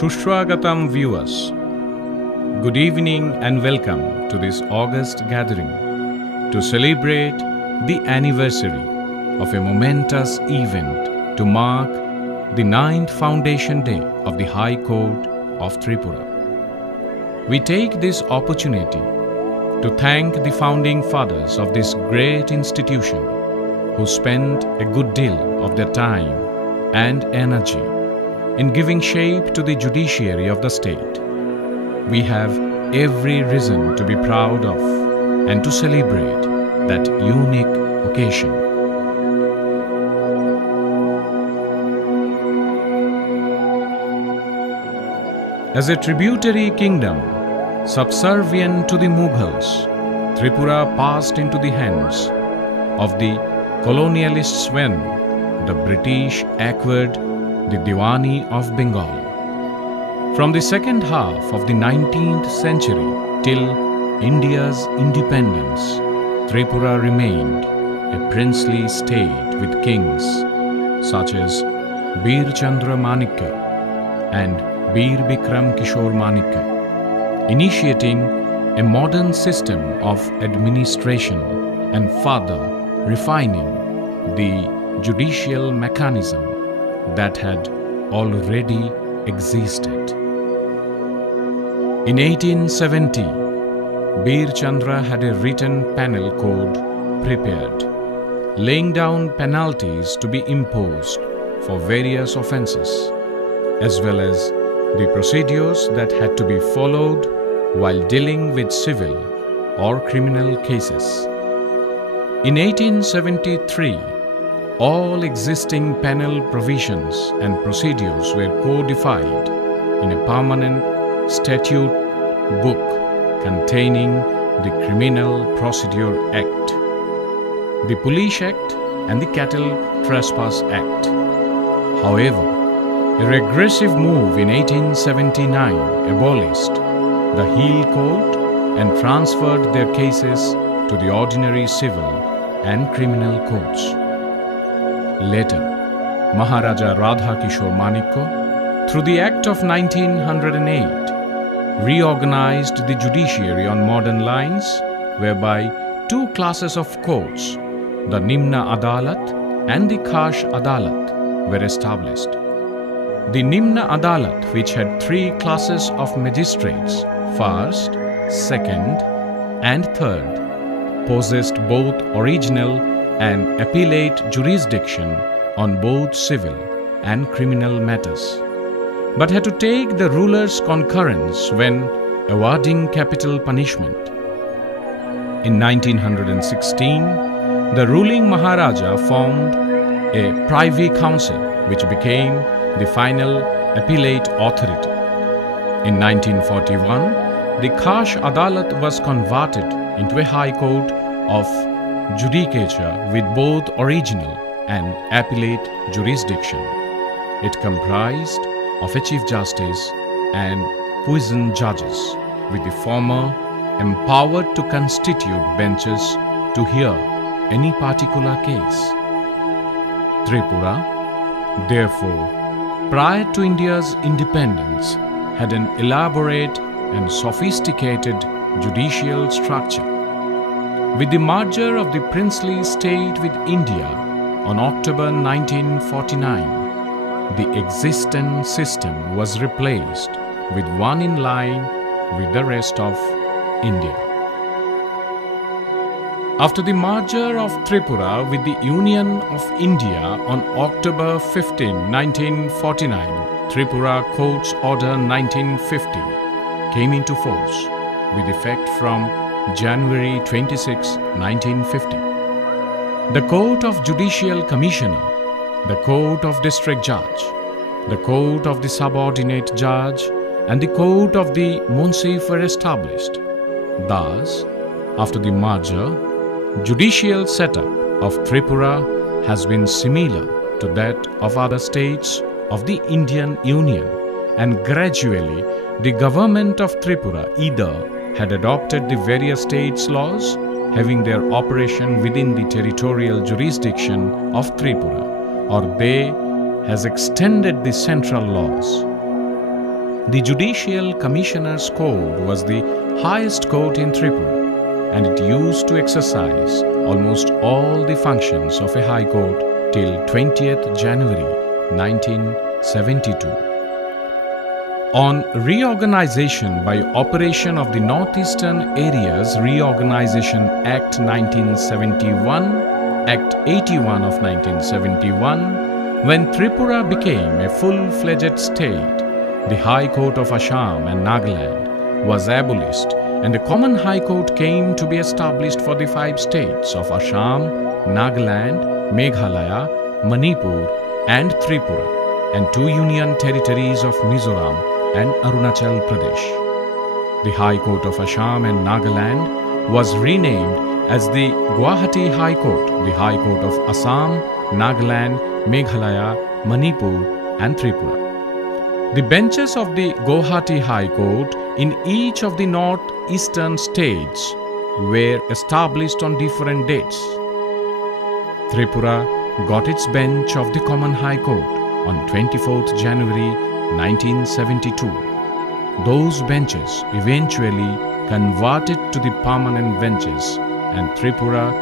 Shushwagatam viewers, good evening and welcome to this August gathering to celebrate the anniversary of a momentous event to mark the 9th Foundation Day of the High Court of Tripura. We take this opportunity to thank the founding fathers of this great institution who spent a good deal of their time and energy in giving shape to the judiciary of the state. We have every reason to be proud of and to celebrate that unique occasion. As a tributary kingdom subservient to the Mughals, Tripura passed into the hands of the colonialists when the British acquired the Diwani of Bengal. From the second half of the 19th century till India's independence, Tripura remained a princely state with kings such as Bir Chandra Manikya and Bir Bikram Kishore Manikya, initiating a modern system of administration and further refining the judicial mechanism that had already existed. In 1870, Bir Chandra had a written penal code prepared, laying down penalties to be imposed for various offences, as well as the procedures that had to be followed while dealing with civil or criminal cases. In 1873, all existing penal provisions and procedures were codified in a permanent statute book containing the Criminal Procedure Act, the Police Act and the Cattle Trespass Act. However, a regressive move in 1879 abolished the Heel Court and transferred their cases to the ordinary civil and criminal courts. Later, Maharaja Radha Kishore Manikya, through the Act of 1908, reorganized the judiciary on modern lines, whereby two classes of courts, the Nimna Adalat and the Khash Adalat, were established. The Nimna Adalat, which had three classes of magistrates, first, second, and third, possessed both original and appellate jurisdiction on both civil and criminal matters, but had to take the ruler's concurrence when awarding capital punishment. In 1916, the ruling Maharaja formed a Privy Council which became the final appellate authority. In 1941, the Khash Adalat was converted into a high court of judicature with both original and appellate jurisdiction. It comprised of a Chief Justice and puisne judges, with the former empowered to constitute benches to hear any particular case. Tripura, therefore, prior to India's independence, had an elaborate and sophisticated judicial structure. With the merger of the princely state with India on October 1949, the existing system was replaced with one in line with the rest of India. After the merger of Tripura with the Union of India on October 15, 1949, Tripura Courts Order 1950 came into force with effect from January 26, 1950. The Court of Judicial Commissioner, the Court of District Judge, the Court of the Subordinate Judge, and the Court of the Munsif were established. Thus, after the merger, judicial setup of Tripura has been similar to that of other states of the Indian Union, and gradually the government of Tripura either had adopted the various states' laws having their operation within the territorial jurisdiction of Tripura, or they has extended the central laws. The Judicial Commissioners Court was the highest court in Tripura, and it used to exercise almost all the functions of a high court till 20th January 1972. On reorganization by operation of the Northeastern Areas Reorganization Act 1971, Act 81 of 1971, when Tripura became a full-fledged state, the High Court of Assam and Nagaland was abolished and a common High Court came to be established for the 5 states of Assam, Nagaland, Meghalaya, Manipur and Tripura, and 2 union territories of Mizoram and Arunachal Pradesh. The High Court of Assam and Nagaland was renamed as the Guwahati High Court, the High Court of Assam, Nagaland, Meghalaya, Manipur and Tripura. The benches of the Guwahati High Court in each of the northeastern states were established on different dates. Tripura got its bench of the Common High Court on 24th January 1972. Those benches eventually converted to the permanent benches, and Tripura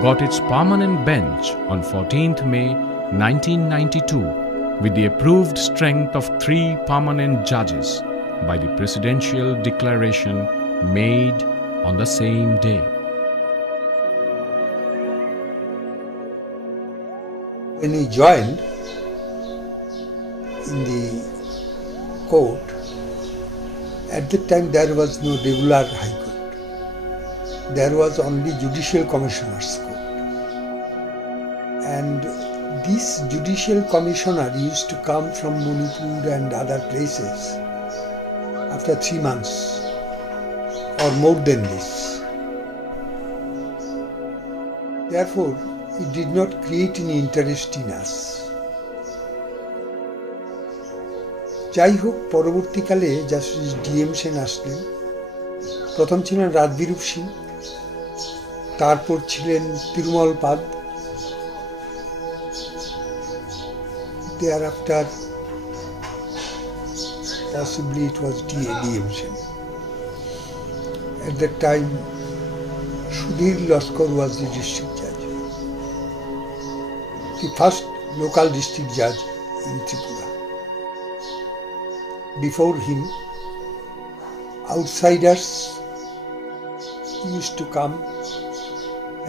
got its permanent bench on 14th May 1992 with the approved strength of 3 permanent judges by the presidential declaration made on the same day. When we joined in the court, at that time there was no regular High Court. There was only Judicial Commissioners Court. And this Judicial Commissioner used to come from Manipur and other places after 3 months or more than this. Therefore, it did not create any interest in us. যাই হোক, পরবর্তীকালে justice DM Sen আসলেন। প্রথম ছিলেন রাজবিরূপ সিং, তারপর ছিলেন তিরুমল পাদ, thereafter possibly it was DM Sen. At that time Sudhir Laskar was the district judge, the first local district judge in Tripura. Before him, outsiders used to come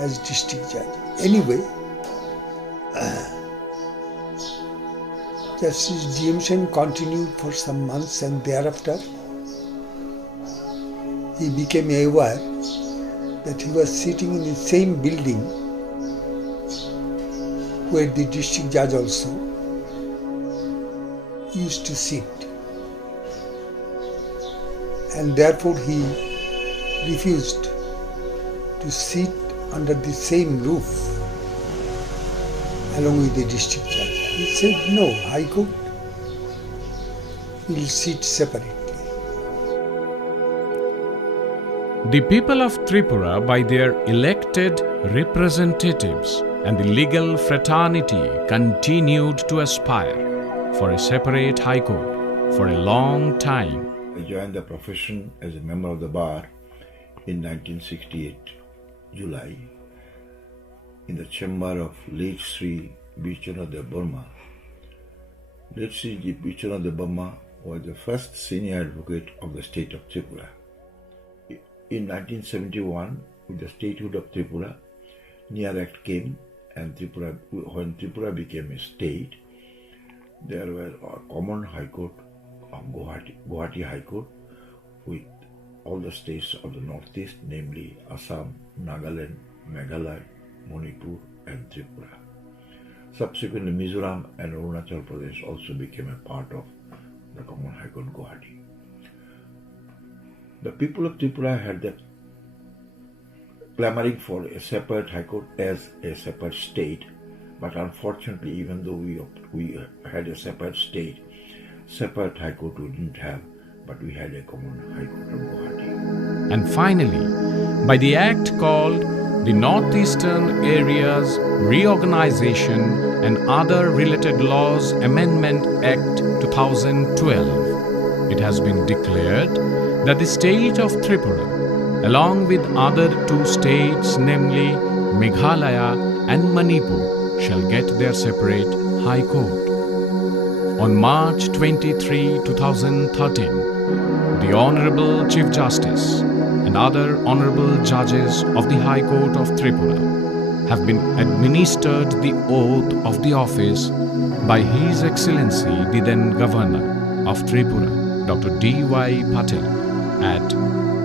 as district judge. Anyway, Justice D.M. Sen continued for some months, and thereafter he became aware that he was sitting in the same building where the district judge also used to sit. And therefore he refused to sit under the same roof along with the district judge. He said, no, High Court will sit separately. The people of Tripura, by their elected representatives and the legal fraternity, continued to aspire for a separate High Court for a long time. I joined the profession as a member of the bar in 1968, July, in the chamber of late Sri Bichanadev Burma. Late Sri Bichanadev Burma was the first senior advocate of the state of Tripura. In 1971, with the statehood of Tripura, Near Act came, and when Tripura became a state, there was a common High Court of Guwahati High Court with all the states of the northeast, namely Assam, Nagaland, Meghalaya, Manipur and Tripura. Subsequently, Mizoram and Arunachal Pradesh also became a part of the common High Court Guwahati. The people of Tripura had that clamoring for a separate High Court as a separate state, but unfortunately, even though we had a separate state, separate High Court we didn't have, but we had a common High Court of Guwahati. And finally, by the act called the Northeastern Areas Reorganization and Other Related Laws Amendment Act 2012, it has been declared that the state of Tripura, along with other two states, namely Meghalaya and Manipur, shall get their separate High Court. On March 23, 2013, the Honorable Chief Justice and other Honorable Judges of the High Court of Tripura have been administered the oath of the office by His Excellency the then Governor of Tripura, Dr. D.Y. Patel, at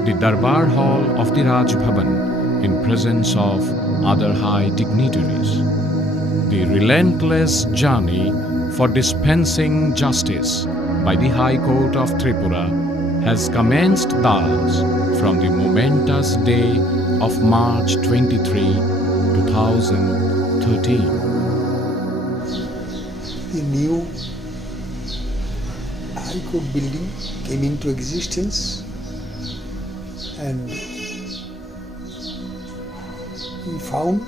the Darbar Hall of the Raj Bhavan in presence of other high dignitaries. The relentless journey for dispensing justice by the High Court of Tripura has commenced thus from the momentous day of March 23, 2013. The new High Court building came into existence, and we found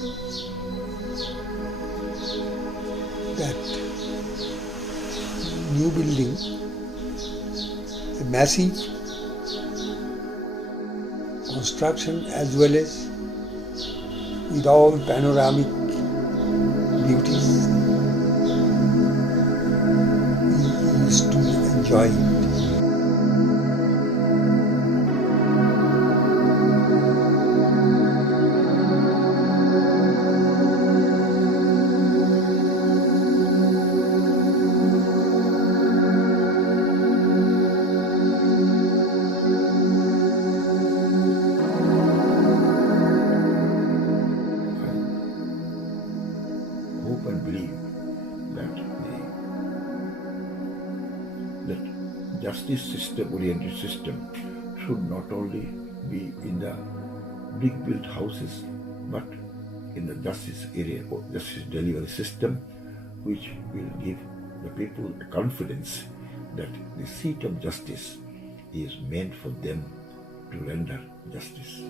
that new building, a massive construction as well as with all panoramic beauties. We used to enjoy it. Hope and believe that that justice system, oriented system, should not only be in the big built houses, but in the justice area or justice delivery system, which will give the people confidence that the seat of justice is meant for them to render justice.